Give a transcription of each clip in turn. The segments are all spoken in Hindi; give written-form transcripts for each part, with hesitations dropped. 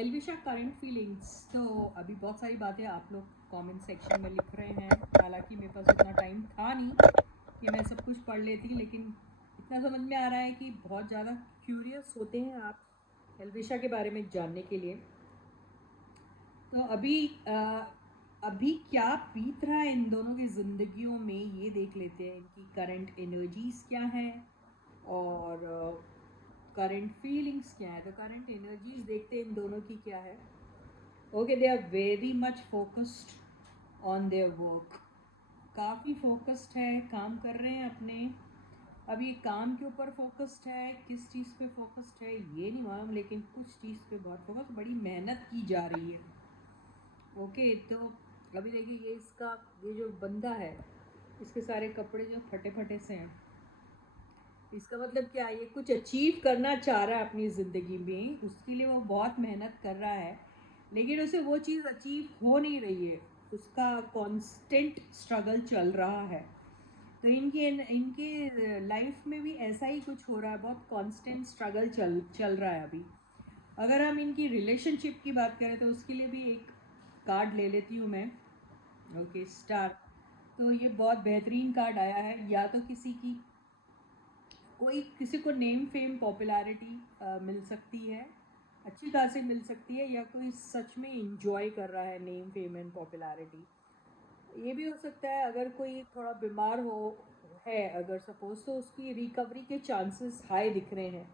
Elvisha current feelings. तो अभी बहुत सारी बातें आप लोग कमेंट सेक्शन में लिख रहे हैं। हालांकि मेरे पास उतना टाइम था नहीं कि मैं सब कुछ पढ़ लेती, लेकिन इतना समझ में आ रहा है कि बहुत ज़्यादा क्यूरियस होते हैं आप एल्विशा के बारे में जानने के लिए। तो अभी क्या बीत रहा है इन दोनों की ज़िंदगियों में, ये देख लेते हैं। इनकी करंट एनर्जीज़ क्या हैं और करंट फीलिंग्स क्या है। तो करंट एनर्जीज देखते हैं इन दोनों की क्या है। Okay, they are very much focused on their work. काफ़ी फोकस्ड है, काम कर रहे हैं अपने। अब ये काम के ऊपर फोकस्ड है, किस चीज़ पे फोकस्ड है ये नहीं मालूम, लेकिन कुछ चीज़ पे बहुत फोकस, बड़ी मेहनत की जा रही है। ओके, तो अभी देखिए ये जो बंदा है, इसके सारे कपड़े जो फटे फटे से हैं, इसका मतलब क्या है, ये कुछ अचीव करना चाह रहा है अपनी ज़िंदगी में, उसके लिए वो बहुत मेहनत कर रहा है, लेकिन उसे वो चीज़ अचीव हो नहीं रही है। उसका कांस्टेंट स्ट्रगल चल रहा है। तो इनके लाइफ में भी ऐसा ही कुछ हो रहा है, बहुत कांस्टेंट स्ट्रगल चल रहा है अभी। अगर हम इनकी रिलेशनशिप की बात करें तो उसके लिए भी एक कार्ड ले लेती हूँ मैं। Okay, star. तो ये बहुत बेहतरीन कार्ड आया है। या तो किसी को नेम फेम पॉपुलैरिटी मिल सकती है, अच्छी खासी मिल सकती है, या कोई सच में इंजॉय कर रहा है नेम फेम एंड पॉपुलैरिटी। ये भी हो सकता है अगर कोई थोड़ा बीमार हो है, अगर सपोज, तो उसकी रिकवरी के चांसेस हाई दिख रहे हैं।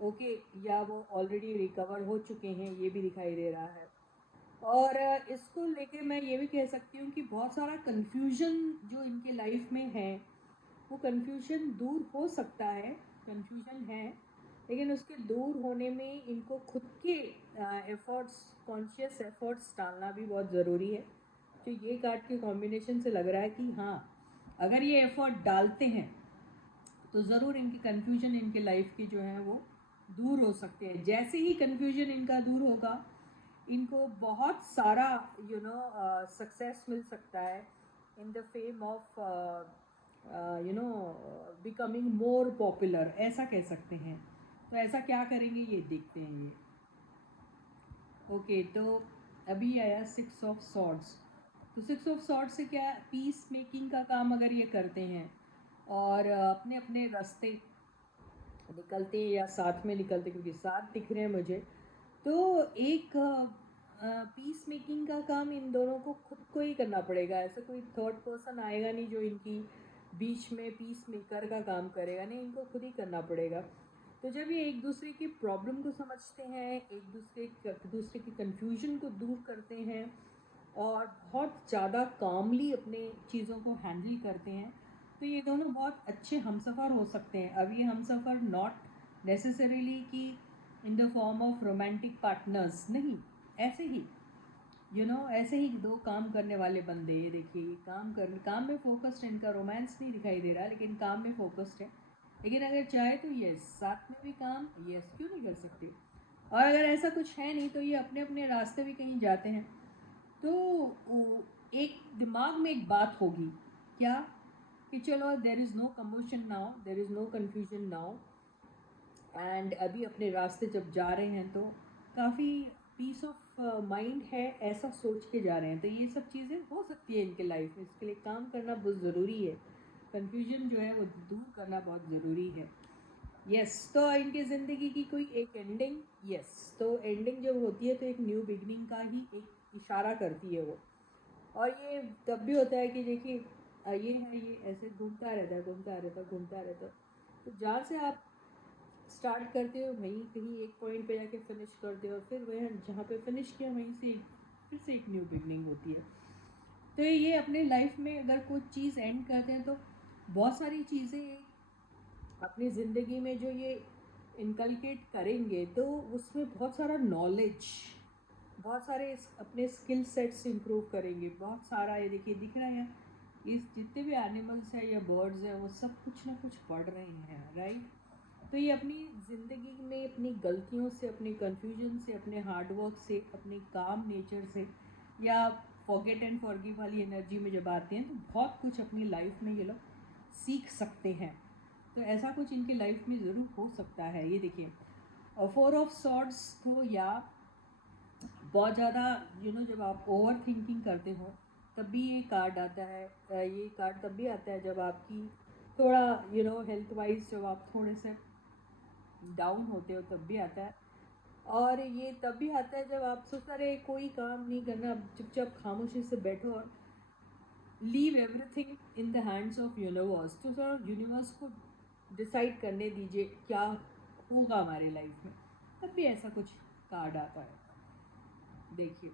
ओके, या वो ऑलरेडी रिकवर हो चुके हैं, ये भी दिखाई दे रहा है। और इसको लेके मैं ये भी कह सकती हूँ कि बहुत सारा कन्फ्यूजन जो इनके लाइफ में है, वो कन्फ्यूजन दूर हो सकता है। कन्फ्यूजन है, लेकिन उसके दूर होने में इनको खुद के एफर्ट्स, कॉन्शियस एफर्ट्स डालना भी बहुत ज़रूरी है। तो ये कार्ड के कॉम्बिनेशन से लग रहा है कि हाँ, अगर ये एफर्ट डालते हैं तो ज़रूर इनकी कन्फ्यूजन, इनके लाइफ की जो है वो दूर हो सकते हैं। जैसे ही कन्फ्यूजन इनका दूर होगा, इनको बहुत सारा सक्सेस मिल सकता है in the fame of becoming more popular, ऐसा कह सकते हैं। तो ऐसा क्या करेंगे ये देखते हैं ये। ओके, तो अभी आया 6 ऑफ सॉर्ड्स। तो 6 ऑफ सॉर्ड्स से क्या, पीस मेकिंग का काम अगर ये करते हैं और अपने अपने रास्ते निकलते हैं या साथ में निकलते, क्योंकि साथ दिख रहे हैं मुझे, तो एक पीस मेकिंग का काम इन दोनों को खुद को ही करना पड़ेगा। ऐसा कोई थर्ड पर्सन आएगा नहीं जो इनकी बीच में पीस मेकर का काम करेगा, नहीं, इनको खुद ही करना पड़ेगा। तो जब ये एक दूसरे की प्रॉब्लम को समझते हैं, एक दूसरे की कन्फ्यूजन को दूर करते हैं और बहुत ज़्यादा कामली अपने चीज़ों को हैंडल करते हैं, तो ये दोनों बहुत अच्छे हमसफ़र हो सकते हैं। अब ये हमसफ़र नॉट नेसेसरीली कि in the form of romantic partners, नहीं, ऐसे ही ऐसे ही दो काम करने वाले बंदे। ये देखिए, काम में फोकस्ड है, इनका रोमांस नहीं दिखाई दे रहा, लेकिन काम में फोकस्ड है। लेकिन अगर चाहे तो यस, साथ में भी काम, यस, क्यों नहीं कर सकते। और अगर ऐसा कुछ है नहीं तो ये अपने अपने रास्ते भी कहीं जाते हैं। तो एक दिमाग में एक बात होगी, क्या, कि चलो, there is no commotion now, there is no confusion now, and अभी अपने रास्ते जब जा रहे हैं तो काफ़ी पीस ऑफ माइंड है, ऐसा सोच के जा रहे हैं। तो ये सब चीज़ें हो सकती है इनके लाइफ में, इसके लिए काम करना बहुत ज़रूरी है। कन्फ्यूजन जो है वो दूर करना बहुत ज़रूरी है। यस, तो इनकी ज़िंदगी की कोई एक एंडिंग, यस, तो एंडिंग जब होती है तो एक न्यू बिगनिंग का ही एक इशारा करती है वो। और ये तब भी होता है कि देखिए, ये है, ये ऐसे घूमता रहता है, घूमता रहता है, घूमता रहता है। तो जहाँ से आप स्टार्ट करते हो वहीं कहीं एक पॉइंट पे जाके फिनिश करते हो, और फिर वह जहाँ पे फिनिश किया वहीं से फिर से एक न्यू बिगनिंग होती है। तो ये अपने लाइफ में अगर कोई चीज़ एंड करते हैं तो बहुत सारी चीज़ें अपनी ज़िंदगी में जो ये इनकलकेट करेंगे, तो उसमें बहुत सारा नॉलेज, बहुत सारे अपने स्किल सेट्स इम्प्रूव करेंगे, बहुत सारा। ये देखिए, दिख रहा है, ये जितने भी एनिमल्स हैं या बर्ड्स हैं, वो सब कुछ ना कुछ पढ़ रहे हैं, राइट। तो ये अपनी ज़िंदगी में अपनी गलतियों से, अपने कन्फ्यूजन से, अपने हार्डवर्क से, अपने काम नेचर से, या फॉरगेट एंड फॉरगिव वाली एनर्जी में जब आते हैं, तो बहुत कुछ अपनी लाइफ में ये लोग सीख सकते हैं। तो ऐसा कुछ इनके लाइफ में ज़रूर हो सकता है। ये देखिए, 4 ऑफ सॉर्ड्स तो, या बहुत ज़्यादा जब आप ओवर थिंकिंग करते हो तब भी ये कार्ड आता है। ये कार्ड तब भी आता है जब आपकी थोड़ा हेल्थ वाइज जब आप थोड़े से डाउन होते हो तब भी आता है। और ये तब भी आता है जब आप सोचते रहे कोई काम नहीं करना, आप चुपचाप खामोशी से बैठो और leave everything in the hands of universe. तो सर यूनिवर्स को डिसाइड करने दीजिए क्या होगा हमारे लाइफ में, तब भी ऐसा कुछ कार्ड आता है। देखिए,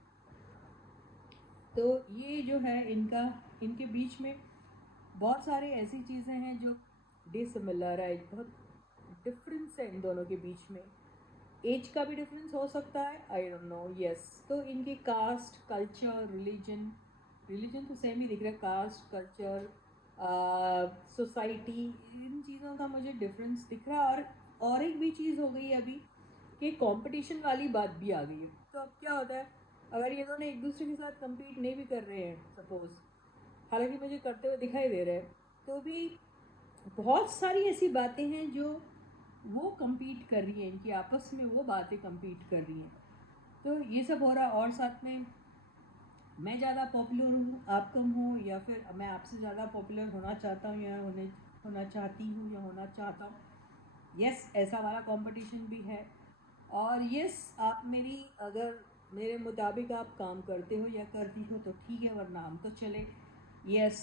तो ये जो है इनके बीच में बहुत सारे ऐसी चीज़ें हैं जो डिसिमिलर है, बहुत डिफरेंस है इन दोनों के बीच में। एज का भी डिफरेंस हो सकता है, आई डोंट नो। यस, तो इनकी कास्ट, कल्चर, रिलीजन तो सेम ही दिख रहा है। कास्ट, कल्चर, सोसाइटी, इन चीज़ों का मुझे डिफरेंस दिख रहा है। और एक भी चीज़ हो गई अभी कि कंपटीशन वाली बात भी आ गई है। तो अब क्या होता है, अगर ये दोनों एक दूसरे के साथ compete नहीं भी कर रहे हैं सपोज, हालांकि मुझे करते हुए दिखाई दे रहे हैं, तो भी बहुत सारी ऐसी बातें हैं जो वो compete कर रही हैं, इनकी आपस में वो बातें compete कर रही हैं। तो ये सब हो रहा। और साथ में मैं ज़्यादा पॉपुलर हूँ, आप कम हो, या फिर मैं आपसे ज़्यादा पॉपुलर होना चाहता हूँ या होना चाहती हूँ या होना चाहता हूँ। यस, ऐसा वाला कंपटीशन भी है। और यस, आप अगर मेरे मुताबिक आप काम करते हो या करती हो तो ठीक है, वरना हम तो चले। यस,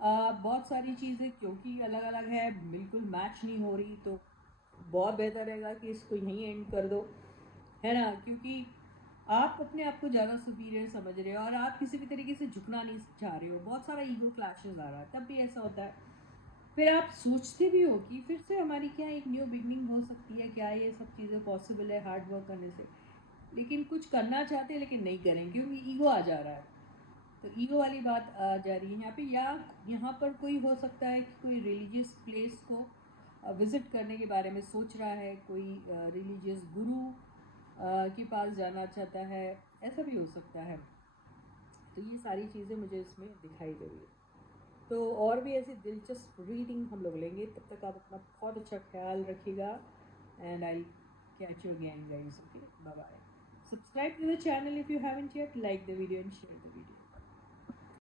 बहुत सारी चीज़ें क्योंकि अलग अलग है, बिल्कुल मैच नहीं हो रही, तो बहुत बेहतर रहेगा कि इसको यहीं एंड कर दो, है ना। क्योंकि आप अपने आप को ज़्यादा सुपीरियर समझ रहे हो और आप किसी भी तरीके से झुकना नहीं चाह रहे हो, बहुत सारा ईगो क्लैशेस आ रहा है, तब भी ऐसा होता है। फिर आप सोचते भी हो कि फिर से हमारी क्या एक न्यू बिगनिंग हो सकती है, क्या ये सब चीज़ें पॉसिबल है हार्ड वर्क करने से, लेकिन कुछ करना चाहते हैं लेकिन नहीं करेंगे क्योंकि ईगो आ जा रहा है। तो ईगो वाली बात आ जा रही है यहाँ पे। या यहाँ पर कोई हो सकता है कि कोई रिलीजियस प्लेस को विज़िट करने के बारे में सोच रहा है, कोई रिलीजियस गुरु के पास जाना चाहता है, ऐसा भी हो सकता है। तो ये सारी चीज़ें मुझे इसमें दिखाई दे रही है। तो और भी ऐसी दिलचस्प रीडिंग हम लोग लेंगे। तब तक आप अपना बहुत अच्छा ख्याल रखिएगा, and I catch you again guys. Okay, bye bye. Subscribe to the channel if you haven't yet. Like the video and share the video.